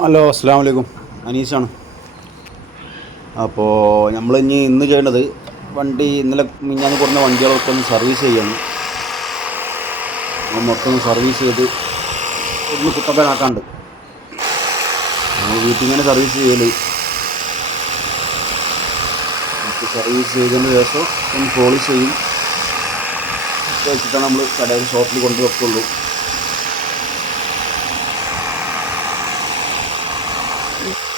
Hello അസ്സാം വലൈക്കും അനീസാണ്. അപ്പോൾ നമ്മൾ ഇനി ഇന്ന് ചെയ്യേണ്ടത് വണ്ടി ഇന്നലെ മിഞ്ഞാന്ന് കൊടുത്ത വണ്ടികളൊക്കെ ഒന്ന് സർവീസ് ചെയ്യണം. മൊത്തം സർവീസ് ചെയ്ത് ഒന്ന് കുട്ടപ്പനാക്കാണ്ട് നമ്മൾ വീട്ടിൽ ഇങ്ങനെ സർവീസ് ചെയ്യൽ. സർവീസ് ചെയ്തതിന് ശേഷം ഒന്ന് പോളിഷ് ചെയ്യും. വെച്ചിട്ടാണ് നമ്മൾ കടയിൽ ഷോപ്പിൽ കൊണ്ടു you.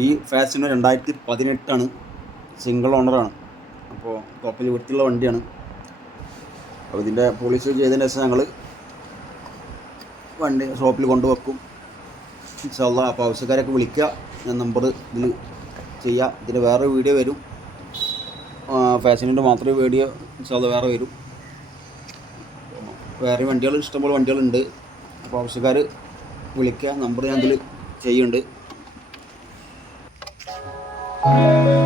ഈ ഫാസിനോ രണ്ടായിരത്തി പതിനെട്ടാണ് സിംഗിൾ ഓണറാണ് അപ്പോൾ കുഴപ്പമില്ല വൃത്തിയുള്ള വണ്ടിയാണ്. അപ്പോൾ ഇതിന്റെ പോളിഷ് ചെയ്തതിന് ശേഷം ഞങ്ങൾ വണ്ടി ഷോപ്പിൽ കൊണ്ടുവെക്കും. ഇൻഷാല്ല അപ്പോൾ ആവശ്യക്കാരൊക്കെ വിളിക്കുക. ഞാൻ നമ്പർ ഇതിൽ ചെയ്യാം. ഇതിന് വേറെ വീഡിയോ വരും. ഫാഷനിന്റെ മാത്രമേ വീഡിയോ ഇൻഷാല്ല വേറെ വരും. വേറെ വണ്ടികൾ ഇഷ്ടംപോലെ വണ്ടികളുണ്ട്. അപ്പോൾ ആവശ്യക്കാർ വിളിക്കുക. നമ്പർ ഞാൻ ഇതിൽ ചെയ്യുന്നുണ്ട്. Thank you.